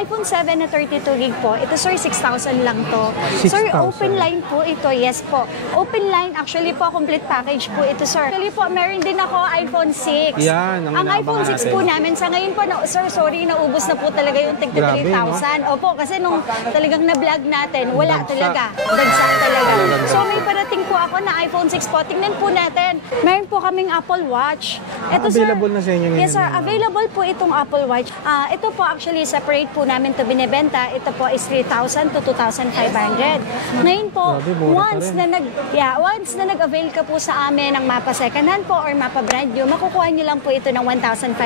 iPhone 7 na 32 gig po, ito sir, 6,000 lang to. 6,000. Sir, open line po ito, yes po. Open line, actually po, complete package po ito sir. Actually po, meron din ako iPhone 6. Yan, ang iPhone 6 po namin, sa ngayon po, sir, sorry, naubos na po talaga yung tig 3,000. No? Opo, kasi nung talagang na-vlog natin, wala talaga. Dagsak talaga. So may parating po ako na iPhone 6 po. Tingnan po natin. Meron po kaming Apple Watch. Ito, available na sa inyo ngayon? Yes sir, available po itong Apple Watch. Ito po actually separate po namin to binibenta. Ito po is 3,000 to 2,500. Ngayon po, once na nag-avail ka po sa amin ng mapa second hand po or mapa brand new, makukuha niyo lang po ito ng 1,500.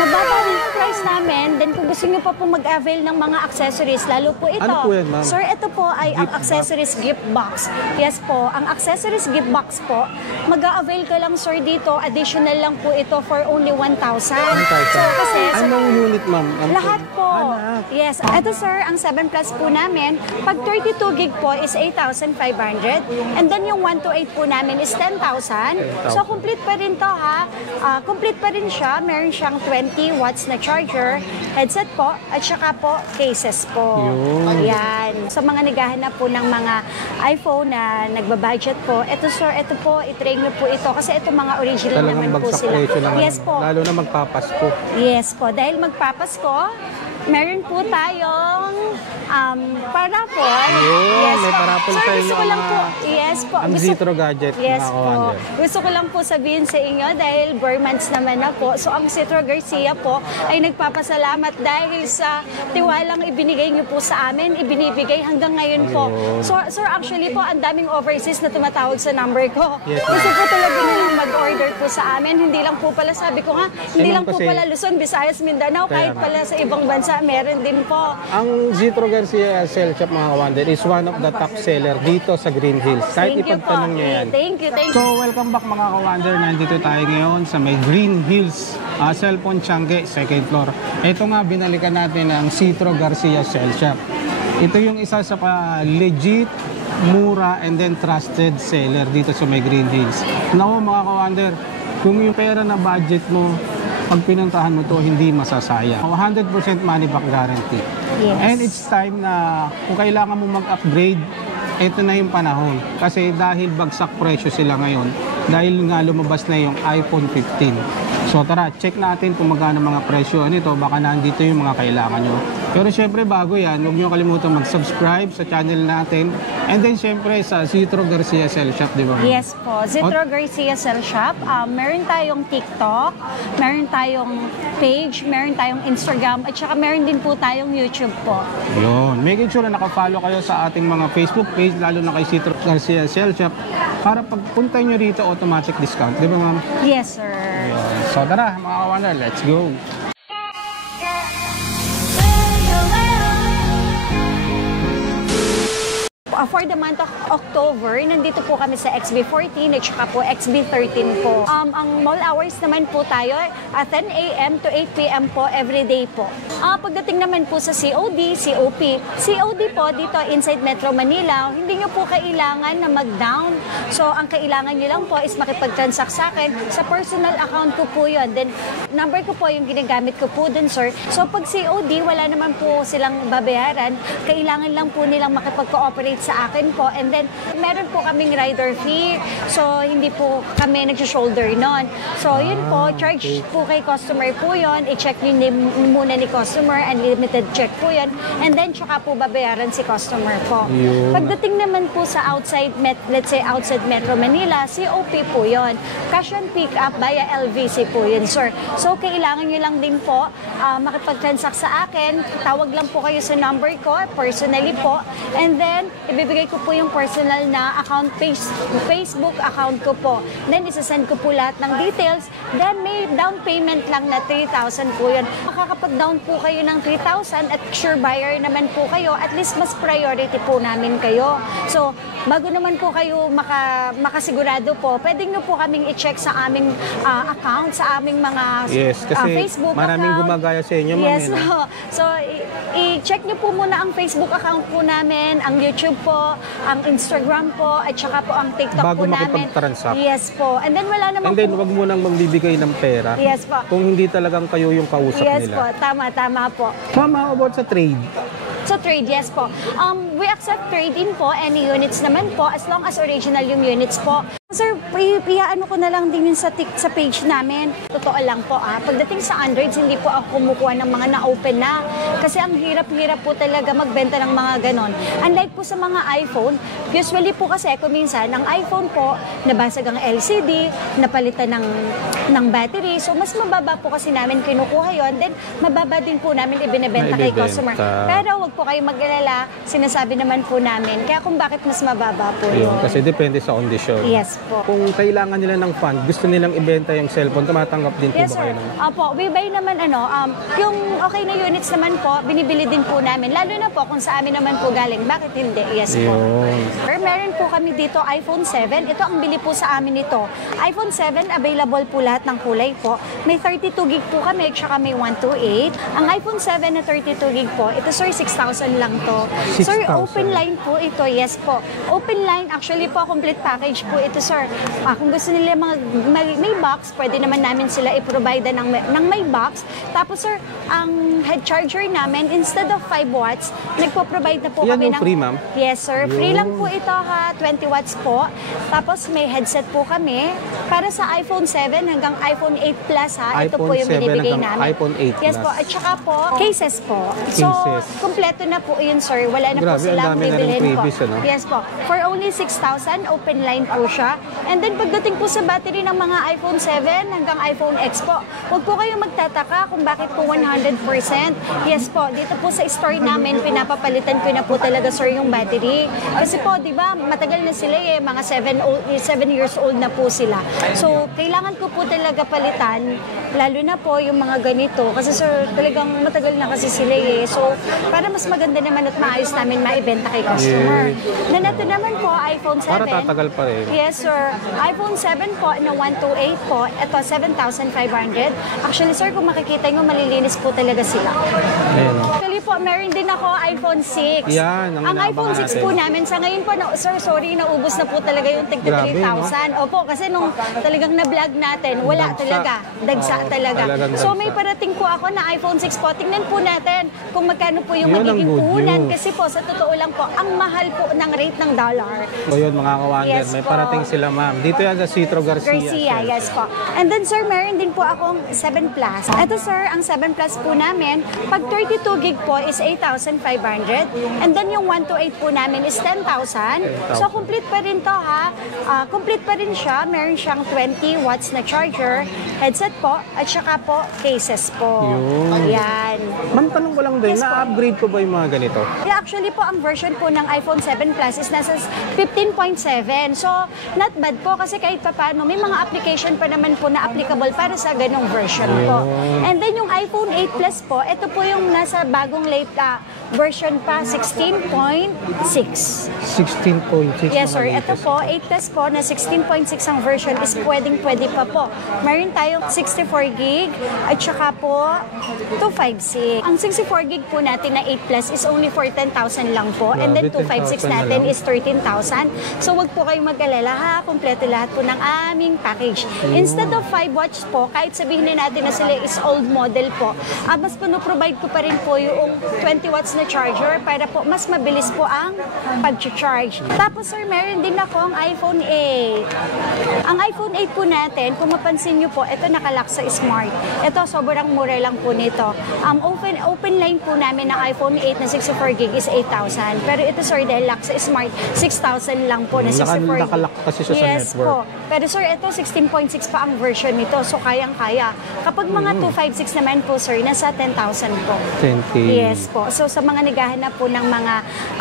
Mababa yung price namin. Then kung gusto niyo pa po mag-avail ng mga accessories, lalo po ito. Ano po yan, ma'am? Sir, ito po ay ang accessories gift box. Yes po, ang accessories gift box po, mag-a-avail ka lang sir dito, additional lang po ito for only 1,000. So kasi anong unit ma'am? Lahat po. Yes. Ito sir, ang 7 Plus po namin, pag 32 gig po is 8,500 and then yung 128 po namin is 10,000. So complete pa rin to ha. Complete pa rin siya. Meron siyang 20 watts na charger, headset po, at saka po cases po. Yan. Sa mga naghahanap po ng mga iPhone na nagbabudget po, ito sir, ito po, i-try nyo po ito kasi ito mga original talagang naman po sila. Yes po. Lalo na magpapasko. Yes po. Dahil magpapasko, meron po tayong parapol. Yes, may parapol sir, sa gusto inyo ko lang po. Yes po. Ang Zitro Gadget. Yes po. Gusto ko lang po sabihin sa inyo dahil months naman na po. So ang Zitro Garcia po ay nagpapasalamat dahil sa tiwalang ibinigay niyo po sa amin, ibinibigay hanggang ngayon po. So sir, actually po, ang daming overseas na tumatawag sa number ko. Yes, gusto po talaga nilang mag-order po sa amin. Hindi lang po pala, sabi ko nga, hindi lang po pala Luzon, Visayas, Mindanao, kahit pala sa ibang bansa, meron din po. Ang Zitro Garcia Cell Shop mga kawander is one of the top seller dito sa Green Hills. Kahit ipagtanong nyo yan. Thank you. So welcome back mga kawander. Nandito tayo ngayon sa may Green Hills Cellphone Changi, second floor. Ito nga, binalikan natin ang Zitro Garcia Cell Shop. Ito yung isa sa legit, mura, and then trusted seller dito sa may Green Hills. Naku mga kawander, kung yung pera na budget mo, pag pinuntahan mo to, hindi masasaya. 100% money back guarantee. Yes. And it's time na kung kailangan mo mag-upgrade, ito na yung panahon. Kasi dahil bagsak presyo sila ngayon, dahil nga lumabas na yung iPhone 15. So tara, check natin kung magkano mga presyo nito. Baka nandito yung mga kailangan nyo. Pero syempre bago yan, huwag nyo kalimutan mag-subscribe sa channel natin. And then syempre sa Zitro Garcia Cell Shop, di ba? Yes po, Zitro Garcia Cell Shop. Meron tayong TikTok, meron tayong page, meron tayong Instagram, at saka meron din po tayong YouTube po. Yun. Making sure na nakafollow kayo sa ating mga Facebook page, lalo na kay Zitro Garcia Cell Shop, para pagpunta nyo rito, automatic discount. Di ba ma'am? Yes sir. Yun. So tara mga kawander, let's go! For the month of October, nandito po kami sa XB14 at saka po XB13 po. Ang mall hours naman po tayo, 10 a.m. to 8 p.m. po everyday po. Pagdating naman po sa COD, COP. COD po dito inside Metro Manila, hindi nyo po kailangan na mag-down. So, ang kailangan nyo lang po is makipag-transact sa akin. Sa personal account ko po yun. Then, number ko po yung ginagamit ko po dun, sir. So, pag COD, wala naman po silang babayaran. Kailangan lang po nilang makipag-cooperate sa akin po. And then, meron po kaming rider fee. So, hindi po kami nag-shoulder nun. So, yun po, charge po kay customer po yun. I-check nyo muna ni customer. Unlimited check po yun. And then, tsaka po babayaran si customer po. Pagdating naman po sa outside, let's say outside Metro Manila, COP po yun. Cash on pick up via LVC po yun, sir. So, kailangan nyo lang din po makipag-transact sa akin. Tawag lang po kayo sa number ko, personally po. And then, ibibigay ko po yung personal na account, Facebook account ko po. Then, isasend ko po lahat ng details. Then, may down payment lang na 3,000 po yun. Makakapag-down po kayo ng 3,000 at sure buyer naman po kayo. At least, mas priority po namin kayo. So, bago naman po kayo makasigurado po, pwede nyo po kaming i-check sa aming account, sa aming mga Facebook maraming account. gumagaya sa inyo, ma'am. Yes, so i-check nyo po muna ang Facebook account po namin, ang YouTube po, po, ang Instagram po, at saka po ang TikTok Bago po namin. makipag-transact. Yes po. And then wala naman And then, po. wag mo nang magbibigay ng pera. Yes po. Kung hindi talagang kayo yung kausap Yes nila. po, tama po. Ma'am, how about sa trade? So trade, yes po. We accept trade-in po, any units naman po, as long as original yung units po. Sir, ano ko na lang din yun sa page namin. Totoo lang po pagdating sa Androids, hindi po ako kumukuha ng mga na-open na. Kasi ang hirap-hirap po talaga magbenta ng mga ganon. Unlike po sa mga iPhone, usually po kasi kung minsan, ang iPhone po, nabasag ang LCD, napalitan ng battery. So mas mababa po kasi namin kinukuha yon. Then mababa din po namin ibinebenta kay customer. Pero wag po kayo mag-alala, sinasabi naman po namin. Kaya kung bakit mas mababa po yun. Kasi depende sa kondisyon. Yes po. Kung kailangan nila ng fund, gusto nilang ibenta yung cellphone, tumatanggap din po Yes, ba sir. kayo ng... Opo, we buy naman yung okay na units naman po, binibili din po namin. Lalo na po kung sa amin naman po galing. Bakit hindi? Yes po. Yun. Sir, meron po kami dito iPhone 7. Ito ang bili po sa amin nito. iPhone 7, available po lahat ng kulay po. May 32 gig po kami, tsaka may 128. Ang iPhone 7 na 32 gig po, ito sir, 6,000 lang to. 6,000. Sir, open line po ito. Yes po. Open line, actually po, complete package po ito sir. Kung gusto nila may box, pwede naman namin sila i-provide ng may box. Tapos sir, ang head charger namin, instead of 5 watts, nagpo-provide na po Yan kami yung free, ma'am? Yes sir, free lang po ito 20 watts po. Tapos may headset po kami. Para sa iPhone 7 hanggang iPhone 8 Plus ito po yung 7 binibigay hanggang namin. iPhone 8 Yes Plus. po, at saka po, cases po. So, Cases. kompleto na po yun sir. Wala na po Grabe, ang silang dami na rin bibilhin po. freebies, ano? Yes po. For only 6,000, open line po siya. And then pagdating po sa battery ng mga iPhone 7 hanggang iPhone X po, huwag po kayong magtataka kung bakit po 100%. Yes po, dito po sa store namin, pinapapalitan ko na po talaga sir yung battery. Kasi po, di ba, matagal na sila mga 7 years old na po sila. So, kailangan ko po talaga palitan, lalo na po yung mga ganito. Kasi sir, talagang matagal na kasi sila So, para mas maganda naman at maayos namin maibenta kay customer. Then ito naman po, iPhone 7. Para tatagal pa rin. Yes, sir. iPhone 7 po na 128 po. Ito, 7,500. Actually, sir, kung makikita nyo, malilinis po talaga sila. Ayan. Actually po, meron din ako iPhone 6. Yan, ang iPhone 6 inaabangan po natin. namin, sa ngayon po, sir, sorry, naubos na po talaga yung tig Grabe, 3,000. Opo, kasi nung talagang na-vlog natin, wala Dagsa. talaga. Dagsa talaga. Talagang So, dagsa. may parating po ako na iPhone 6 po. Tingnan po natin kung magkano po yung Yun ang magiging good puhunan. news. Kasi po, sa totoo lang po, ang mahal po ng rate ng dollar. So yun mga kawander, Yes may po. parating sila ma'am. Dito yan sa Citro Garcia. Garcia, yes po. And then sir, meron din po akong 7 Plus. Ito sir, ang 7 Plus po namin, pag 32 gig po is 8,500. And then yung 128 po namin is 10,000. So complete pa rin to ha. Complete pa rin siya. Meron siyang 20 watts na charger, headset po, at saka po cases po. Yun. Yan. Ma'am, tanong ko lang din, Yes po. na-upgrade ko ba yung mga ganito? Yeah, actually po, ang version po ng iPhone 7 Plus is nasa 15.7. So, not bad po kasi kahit pa paano, may mga application pa naman po na applicable para sa ganong version po. And then yung iPhone 8 Plus po, ito po yung nasa bagong late version pa, 16.6. 16.6. Yes, sir. mga Ito latest. po, 8 Plus po na 16.6 ang version is pwede pa po. Meron tayong 64 gig at saka po 256. Ang 64 gig po natin na 8 Plus is only for 10,000 lang po. And then Grabe, 256 10,000 na natin lang. is 13,000. So wag po kayong mag-alala ha. Kompleto lahat po ng aming package. Instead of 5 watts po, kahit sabihin na natin na sila is old model po, mas provide ko pa rin po yung 20 watts na charger para po mas mabilis po ang pag-charge. Tapos sir, meron din akong iPhone 8. Ang iPhone 8 po natin, kung mapansin nyo po, ito nakalock sa Smart. Ito, sobrang mura lang po nito. Open line po namin ng iPhone 8 na 64 gig is 8,000. Pero ito sir, dahil lock sa Smart, 6,000 lang po na 64 gig. Nakalock kasi siya sa Yes network. po. Pero sir, ito 16.6 pa ang version nito. So, kayang-kaya. Kapag mga 256 naman po sir, nasa 10,000 po. 10K. Yes po. So sa mga naghahanap po ng mga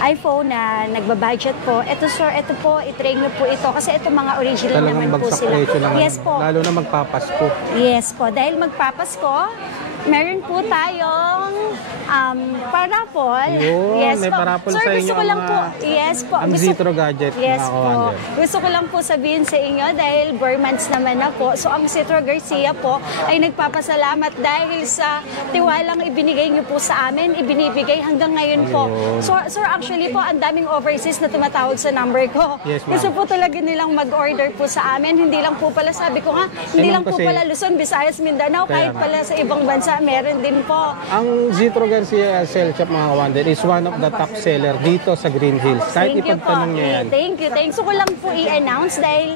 iPhone na nagbabudget po, ito sir, ito po, i-try nyo po ito. Kasi ito mga original Talagang naman po bagsak sila. presyo naman. Yes po. Lalo na magpapasko. Yes po. Dahil magpapasko, meron po tayong parapol. Yun, Yes may po. parapol Sir, sa gusto inyo ko lang ang po. mga- Yes po. Ang Zitro gadget, Yes mga po. kawander. Gusto ko lang po sabihin sa inyo dahil Burmans naman na po. So ang Zitro Garcia po ay nagpapasalamat dahil sa tiwalang ibinigay niyo po sa amin, ibinibigay hanggang ngayon po. Ayun. So sir, actually po ang daming overseas na tumatawag sa number ko. Yes, ma'am. Gusto po talaga nilang mag-order po sa amin. Hindi lang po pala, sabi ko nga, hindi ma'am, lang po kasi- pala Luzon, Visayas, Mindanao, Kaya kahit nga. pala sa ibang bansa, meron din po. Ang Zitro Garcia Cell Shop, mga kawander, is one of the top seller dito sa Green Hills. Kahit Thank you po. ipagtanong niya yan. Thank you. So ko lang po i-announce dahil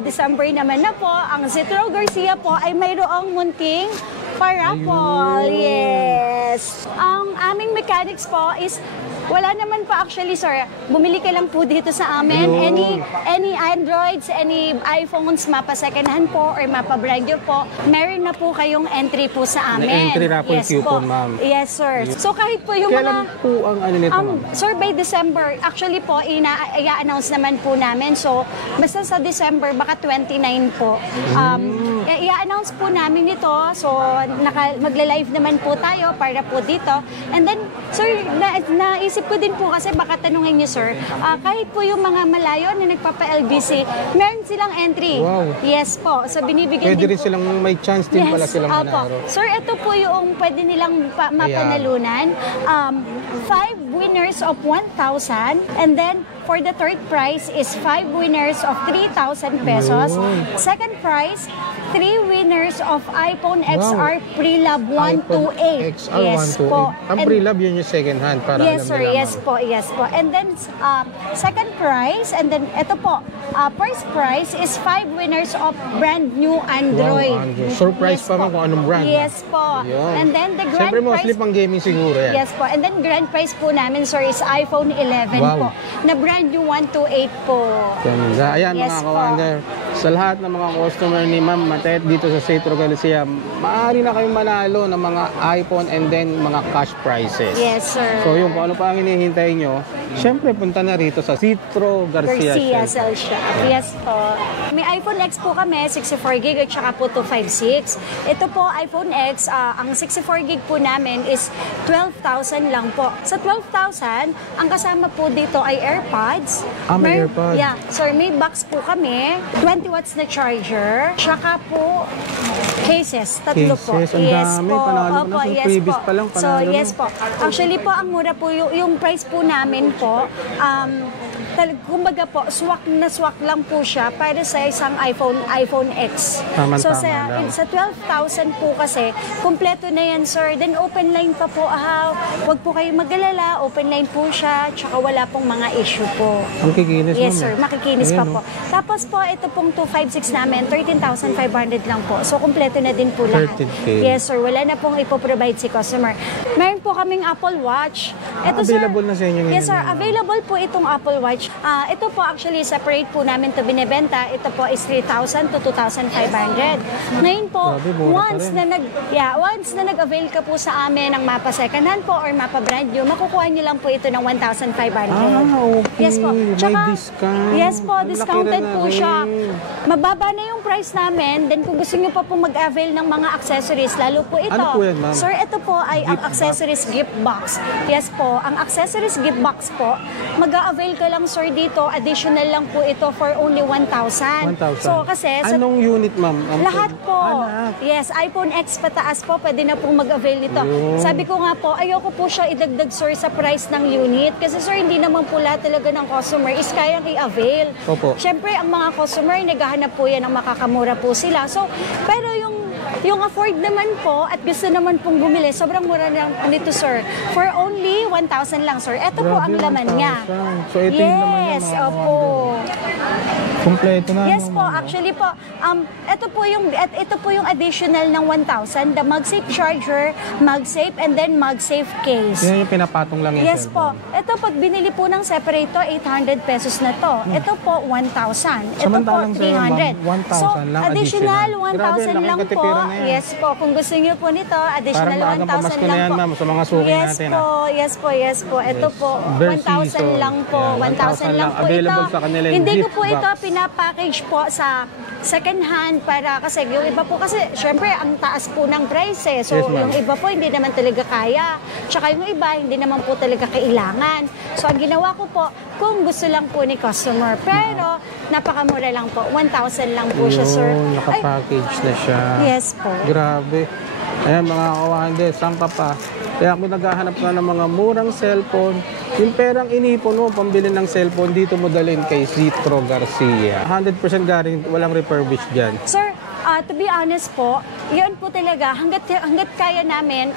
December naman na po, ang Zitro Garcia po ay mayroong munting parapol. Ayun. Yes. Ang aming mechanics po is wala naman pa actually, sir. Bumili ka lang po dito sa amin. Ayun. Any Androids, any iPhones, mapa second hand po or mapa brand new po, meron na po kayong entry po sa amin. May entry raffle coupon, ma'am. Yes, sir. So kahit po yung Kailan mga... po ang ano nito, ma'am? Sir, by December, actually po, i-announce naman po namin. So, basta sa December, baka 29 po. I-announce po namin ito. So, magla-live naman po tayo para po dito. And then, sir, naisip ko din po kasi baka tanungin niyo, sir, kahit po yung mga malayo na nagpapa-LBC, meron silang entry. Wow. Yes po. So, binibigyan Pwede din rin silang may chance din pala silang opo. manalo. Sir, ito po yung pwede nilang mapanalunan. 5 winners of 1,000 and then for the third prize is 5 winners of 3,000 pesos. Yun. Second prize, 3 winners of iPhone Wow. XR Pre-Love 128. XR Yes 128. po. Ang And- pre-love yun yung second hand para Yes, alam sir. nila, Yes ma'am. po. Yes po. And then, second prize, and then ito po, first prize is 5 winners of brand new Android. Wow, Android. Surprise pa, ma'am, kung anong brand, Yes po. Yun. And then the grand Siyempre, mostly prize... pang gaming siguro yan. Yes po. And then grand prize po namin, sir, is iPhone 11 Wow. po. Na brand new 128 po. Ganda. Ayan, Yes mga po. kawander. Sa lahat ng mga customer ni Ma'am Matet dito sa Zitro Garcia, maaari na kayong manalo ng mga iPhone and then mga cash prizes. Yes, sir. So yun, kung ano pa ang hinihintay nyo, syempre punta na rito sa Zitro Garcia. Garcia Cell. Cell Shop. Yes po. May iPhone X po kami, 64 gig at saka po 256. Ito po, iPhone X, ang 64 gig po namin is 12,000 lang po. Sa 12,000, ang kasama po dito ay AirPods. May AirPods. Yeah. Sir, may box po kami, 20 watts na charger, saka po cases, tatlo po. Cases, ang dami. Panalo ko na sa previous pa lang, So, panalo na. yes po. Actually po, ang mura po, yung price po namin po, kumbaga po, swak na swak lang po siya para sa isang iPhone X. Tama-tama So lang. sa 12,000 po kasi, kumpleto na yan, sir. Then open line pa po, wag po kayo mag-alala, open line po siya, tsaka wala pong mga issue po. Ang kikinis, Yes, ma'am. sir. Makikinis Ayan, pa no? po. Tapos po, ito pong 256 namin, 13,500 lang po. So, kumpleto na din po lahat. 13K. Yes, sir. Wala na pong ipoprovide si customer. Meron po kaming Apple Watch. Ito, Available na sa inyo ngayon, Yes, sir. ma'am. Available po itong Apple Watch. Ito po, actually, separate po namin to binibenta. Ito po is 3,000 to 2,500. Ngayon po, Grabe, mura pa rin. once na nag-avail ka po sa amin ng mapa second hand po or mapa brand new, makukuha niyo lang po ito ng 1,500. Okay. Yes po. May discount. Yes po, Ang laki discounted na po rin. siya. Mababa na yung price namin. Then kung gusto niyo pa po mag-avail ng mga accessories, lalo po ito. Ano po yan, ma'am? Sir, ito po ay ang accessories gift box. Yes po, ang accessories gift box po, mag-avail ka lang, sir, dito. Additional lang po ito for only 1,000. 1,000. So kasi sa Anong unit, ma'am? lahat po. Lahat. Yes, iPhone X pataas po, pwede na pong mag-avail nito. Yun. Sabi ko nga po, ayoko po siya idagdag, sir, sa price ng unit. Kasi, sir, hindi naman po lahat talaga ng customer is kayang i-avail. Opo. Siyempre, ang mga customer, naghahanap po yan ng makakamura po sila. So, pero yung afford naman po at gusto naman pong bumili, sobrang mura lang nito, sir. For only 1,000 lang, sir. Ito po ang Grabe, laman niya. 1,000. So, ito yung laman niya, Yes, mga opo. Kompleto na. Yes no, po, ma'am? actually po, ito po yung additional ng 1,000, the MagSafe charger, MagSafe, and then MagSafe case. Yan yung pinapatong lang yung Yes po. cellphone. Ito, pag binili po ng separate to, 800 pesos na to. Ito po, 1,000. Ito po, Samantalang, sir, 300. 1,000 So, lang additional additional. Grabe, 1,000 lang laking po. katipiran na yan. Yes po. Kung gusto niyo po nito, additional Parang maagang 1,000 pamasko na lang yan, po. ma'am, sa mga suki yes natin. Po, yes po, yes po. Ito Yes. po, Versito. 1,000 lang po. Yan, 1,000 lang po Available ito. sa kanila yung Hindi ko gift po ito box. pinapackage po sa second hand para kasi yung iba po kasi syempre ang taas po ng price eh. So Yes, ma'am. yung iba po hindi naman talaga kaya. Tsaka yung iba hindi naman po talaga kailangan. So ang ginawa ko po, kung gusto lang po ni customer. Pero napakamura lang po. 1,000 lang po siya, sir. Yun, Ay, nakapackage na siya. yes po. Grabe. Ayan mga kawande, saan ka pa? Kaya kung naghahanap ka ng mga murang cellphone, yung perang inipon mo, pambili ng cellphone, dito mo dalhin kay Citro Garcia. 100% guarantee, walang refurbished dyan. Sir, to be honest po, yun po talaga, hanggat kaya namin,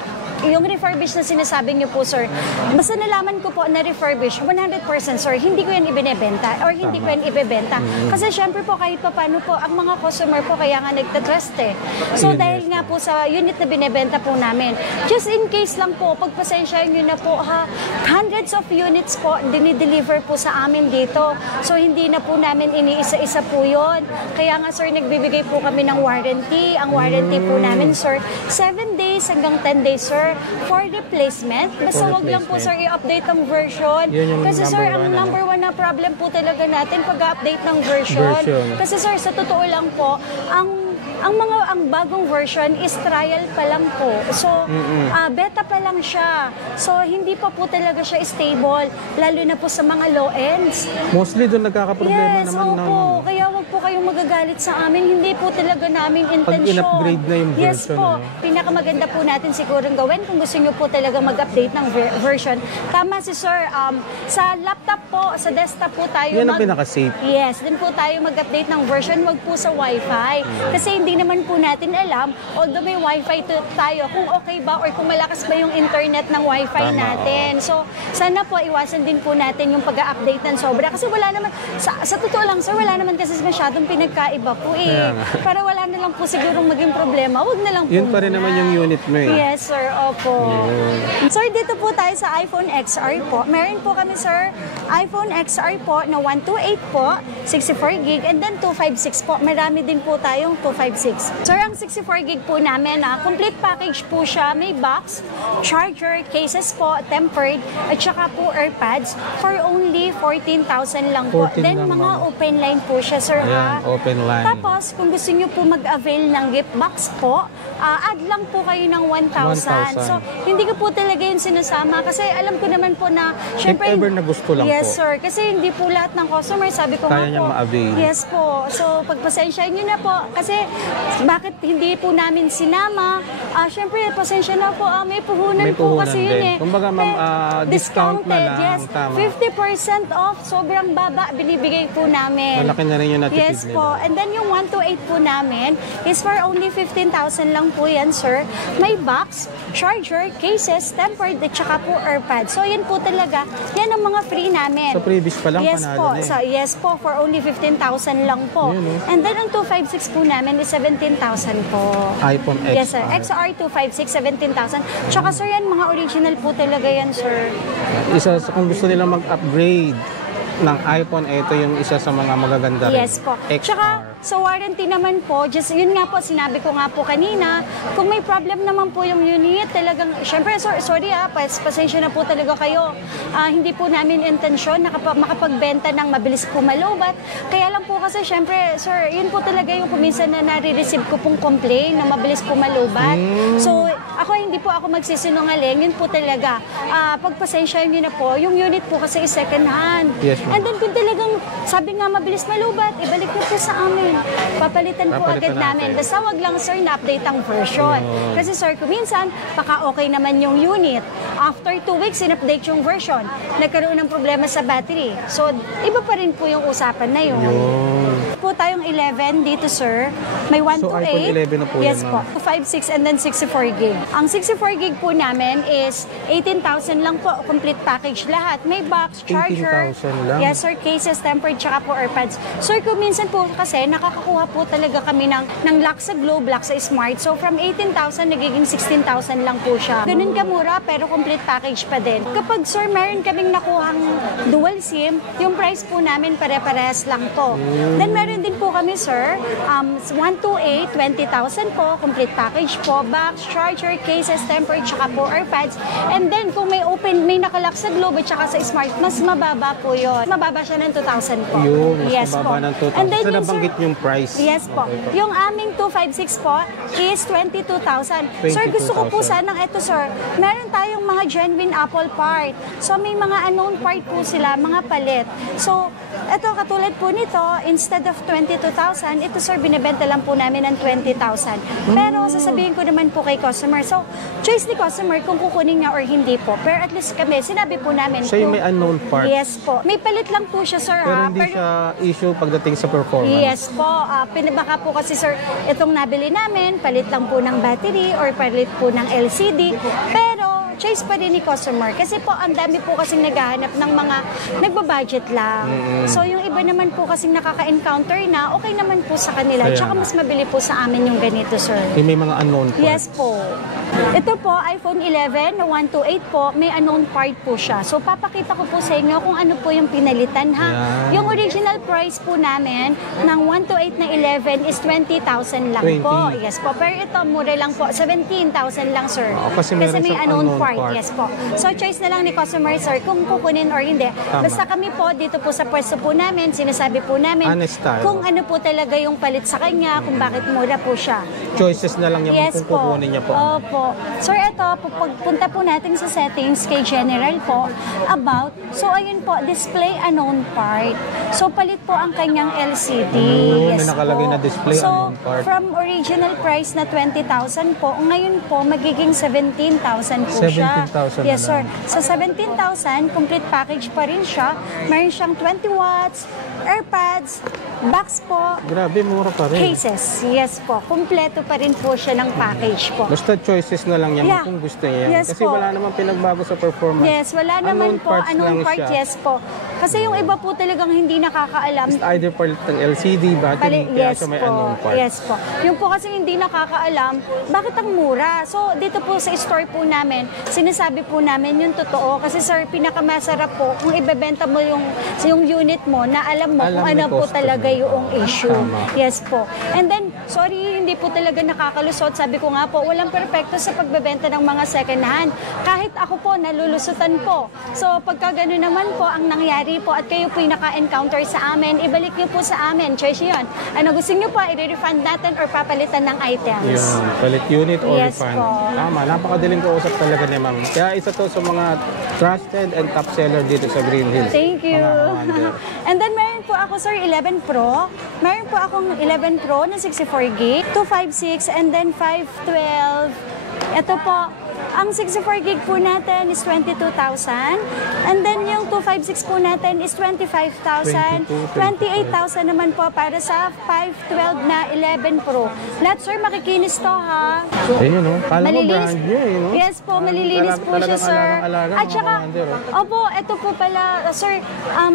yung refurbish na sinasabi niyo po, sir, basta nalaman ko po na refurbish, 100%, sir, hindi ko yan ibinebenta or hindi ko yan ibebenta. Kasi syempre po, kahit pa paano po, ang mga customer po kaya nga nagtatrust eh. So, Yes, dahil nga po sa unit na binebenta po namin, just in case lang po, pagpasensyahan niyo na po, hundreds of units po, dinideliver po sa amin dito. So, hindi na po namin iniisa-isa po yun. Kaya nga, sir, nagbibigay po kami ng warranty. Ang warranty po namin, sir, 7 days hanggang 10 days, sir, for replacement. Basta For wag lang po, sir, replacement. i-update ang version. Yun yung Kasi, sir, number ang one, number one na problem po talaga natin pag-update ng version. Kasi, sir, sa totoo lang po, ang bagong version is trial pa lang po. So, beta pa lang siya. So, hindi pa po talaga siya stable, lalo na po sa mga low ends. Mostly doon nagkakaproblema Yes, naman. opo. Kaya wag po kayong magagalit sa amin. Hindi po talaga namin intensyon. in-upgrade na yung Yes version, po. ano? Pinakamaganda po natin siguro gawin kung gusto nyo po talaga mag-update ng version. Tama si sir, sa laptop po, sa desktop po tayo Yan ang pinaka-safe. Yes, din po tayo mag-update ng version, wag po sa Wi-Fi. Kasi hindi naman po natin alam, although may Wi-Fi tayo, kung okay ba or kung malakas ba yung internet ng Wi-Fi Tama, natin. So, sana po iwasan din po natin yung pag-update ng sobra. Kasi wala naman, sa totoo lang sir, wala naman kasi masyadong pinagkaiba po eh. Kaya nga. Para wala na lang po sigurong maging problema, wag na lang po Yun pa rin muna. naman yung unit mo eh. Yes sir, opo. Sir, dito po tayo sa iPhone XR po. Meron po kami sir, iPhone XR po na 128 po, 64 gig, and then 256 po. Marami din po tayong 256. Sir, ang 64 gig po namin, complete package po siya. May box, charger, cases po, tempered, at saka po AirPods for only 14,000 lang po. 14 Then lang, mga ma'am. open line po siya, sir, ha? Ayan, open line. Tapos, kung gusto niyo po mag-avail ng gift box po, add lang po kayo ng 1,000. 1,000. So, hindi ko po talaga yun sinasama kasi alam ko naman po na, syempre, ever na gusto lang yes, po. sir. Kasi hindi po lahat ng customer, sabi ko Kaya nga niyang po. ma-avail. Yes po. So, pagpasensyahan niyo na po. Kasi, bakit hindi po namin sinama? Syempre, pasensya na po. May puhunan May po puhunan kasi yun din. eh. Kumbaga, ma'am, discount na lang. Yes. Tama. 50% off. Sobrang baba binibigay po namin. Malaki na rin yung natipid Yes nila. po. And then yung 128 po namin is for only 15,000 lang po yan, sir. May box, charger, cases, tempered, at saka po AirPods. So, yan po talaga. Yan ang mga free namin. Sa previous pa lang, yes panalo po. na eh. Yes po, for only 15,000 lang po. Yun, eh. And then, ang 256 po namin is 17,000 po. iPhone XR. Yes, sir. XR 256, 17,000. Tsaka, sir, yan, mga original po talaga yan, sir. Isa sa kung gusto nilang mag-upgrade ng iPhone, ito yung isa sa mga magaganda rin. Yes po. XR. Tsaka, sa warranty naman po, just yun nga po, sinabi ko nga po kanina, kung may problem naman po yung unit, talagang, syempre, sorry pasensya na po talaga kayo. Hindi po namin intensyon na makapagbenta ng mabilis po malobat. Kaya lang po kasi, syempre, sir, yun po talaga yung kuminsan na nare-receive ko pong complaint na mabilis po malobat. So, hindi po ako magsisinungaling, yun po talaga. Pagpasensyahan nyo na po, yung unit po kasi is second hand. Yes, ma'am. And then kung talagang, sabi nga mabilis malubat, ibalik nyo po sa amin. Papalitan po Papalitan agad namin. natin. Basta wag lang sir na-update ang version. Kasi sir, kuminsan, baka okay naman yung unit. After 2 weeks, in-update yung version. Nagkaroon ng problema sa battery. So, iba pa rin po yung usapan na yun. Po tayong 11 dito sir. May 1 So, to 8. iPhone 11 na po yes yan, po. ma'am. 5, 6, and then 64 gig. Ang 64 gig po namin is 18,000 lang po. Complete package lahat. May box, charger. 18,000 lang? Yes sir, cases, tempered, tsaka po AirPods. Sir, kung minsan po kasi nakakakuha po talaga kami ng lock sa Globe, lock sa Smart. So from 18,000, nagiging 16,000 lang po siya. Ganun kamura, pero complete package pa din. Kapag sir, meron kaming nakuhang dual SIM, yung price po namin pare-parehas lang po. Then meron meron din po kami, sir. 128, 20,000 po. Complete package po. Box, charger, cases, temper, tsaka po AirPods. And then, kung may nakalock sa Globe at tsaka sa Smart, mas mababa po yun. Mababa siya ng 2,000 po. Yun, mas Yes mababa po. ng 2,000. And then Sa yung, nabanggit sir, yung price. Yes po. Okay po. Yung aming 256 po is 22,000. Sir, gusto ko po 22,000. sanang ito, sir. Meron tayong mga genuine Apple part. So, may mga unknown part po sila, mga palit. So, ito, katulad po nito, instead of 22,000, ito, sir, binibenta lang po namin ng 20,000. Pero, sasabihin ko naman po kay customer. So, choice ni customer kung kukunin niya or hindi po. Pero at least kami, sinabi po namin. Siya yung may unknown part. Yes po. May palit lang po siya, sir. Pero ha? hindi siya issue pagdating sa performance. Yes po. Baka po kasi, sir, itong nabili namin, palit lang po ng battery or palit po ng LCD. Pero, choice pa rin ni customer. Kasi po, ang dami po kasing naghahanap ng mga nagbabudget lang. So, yung iba naman po kasing nakaka-encounter na, okay naman po sa kanila. Kaya Tsaka nga. mas mabili po sa amin yung ganito, sir. Yung may mga unknown parts. Yes po. Ito po, iPhone 11 na 128 po, may unknown part po siya. So, papakita ko po sa inyo kung ano po yung pinalitan, ha? Yan. Yung original price po namin ng 128 na 11 is 20,000 lang 20. po. Yes po. Pero ito, mura lang po. 17,000 lang, sir. Oo, kasi meron may siyang unknown unknown part. part. Yes po. So, choice na lang ni customer, sir, kung kukunin or hindi. Tama. Basta kami po, dito po sa pwesto po namin, sinasabi po namin Honest tayo. kung ano po talaga yung palit sa kanya, kung bakit mura po siya. Choices na lang niya Yes kung kukunin niya po. Opo. Sir, ito, pagpunta po natin sa settings kay General po, about, so ayun po, display unknown part. So, palit po ang kanyang LCD. May Yes nakalagay po. na display so, unknown part. from original price na 20,000 po, ngayon po, magiging 17,000 po siya. 17,000 na Yes, sir. lang. Sa 17,000, complete package pa rin siya. Meron siyang 20 watts, AirPods, box po, Grabe, mura pa rin. cases. Yes po. Kumpleto pa rin po siya ng package po. Basta choices na lang niya Yeah. kung gusto niya. Yes Kasi po. wala namang pinagbago sa performance. Yes, wala naman Unknown po. parts Anong lang part? siya. Yes po. Kasi yung iba po talagang hindi nakakaalam. Just either palit ng LCD, battery, kaya Yes siya may po. unknown part. Yes po. Yung po kasi hindi nakakaalam, bakit ang mura? So, dito po sa store po namin, sinasabi po namin yung totoo. Kasi sir, pinakamasarap po kung ibebenta mo yung unit mo na alam mo Alam kung ni ano po customer. talaga yung issue. Tama. Yes po. And then, sorry, hindi po talaga nakakalusot. Sabi ko nga po, walang perfecto sa pagbebenta ng mga second hand. Kahit ako po, nalulusutan po. So, pagka gano'n naman po ang nangyari po at kayo po yung naka-encounter sa amin, ibalik niyo po sa amin. Choice yun. Ano gusto niyo po, i-refund natin or papalitan ng items. Yun, palit unit or Yes refund. po. Tama, napakadaling kausap talaga ni ma'am. Kaya isa to sa mga trusted and top seller dito sa Green Hills. Thank you. Mga commander. And then meron po ako, sir, 11 Pro. Meron po akong 11 Pro na 64 gig, 256, and then 512. Ito po, ang 64 gig po natin is 22,000. And then yung 256 po natin is 25,000. 28,000 naman po para sa 512 na 11 Pro. Lahat, sir, makikinis to, ha? Ayun, no? Kala mo Malilinis. brand new, eh, no? Yes po, malilinis po siya, sir. Alagang-alaga, At mga saka, commander, oh. opo, ito po pala, sir,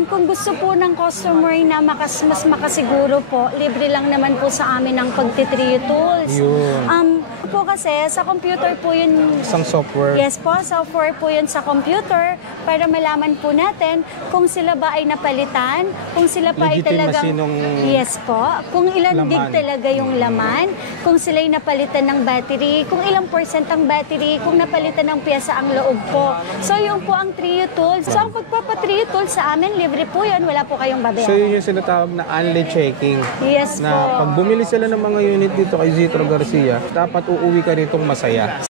kung gusto po ng customer na mas makasiguro po, libre lang naman po sa amin ang pagtitrio tools. Yun. Po kasi, sa computer po yun. Isang software. Yes po, software po yun sa computer para malaman po natin kung sila ba ay napalitan, kung sila pa ay Legitimacy talagang... nung Yes po, kung ilang laman. gig talaga yung laman, kung sila ay napalitan ng battery, kung ilang percent ang battery, kung napalitan ng pyesa ang loob po. So yun po ang Trio Tools. So ang pagpapa-Trio Tools sa amin, libre po yun, wala po kayong babayaran. So yun yung sinatawag na only checking. Yes Na po. pag bumili sila ng mga unit dito kay Zitro Garcia, dapat uuwi ka ritong masaya.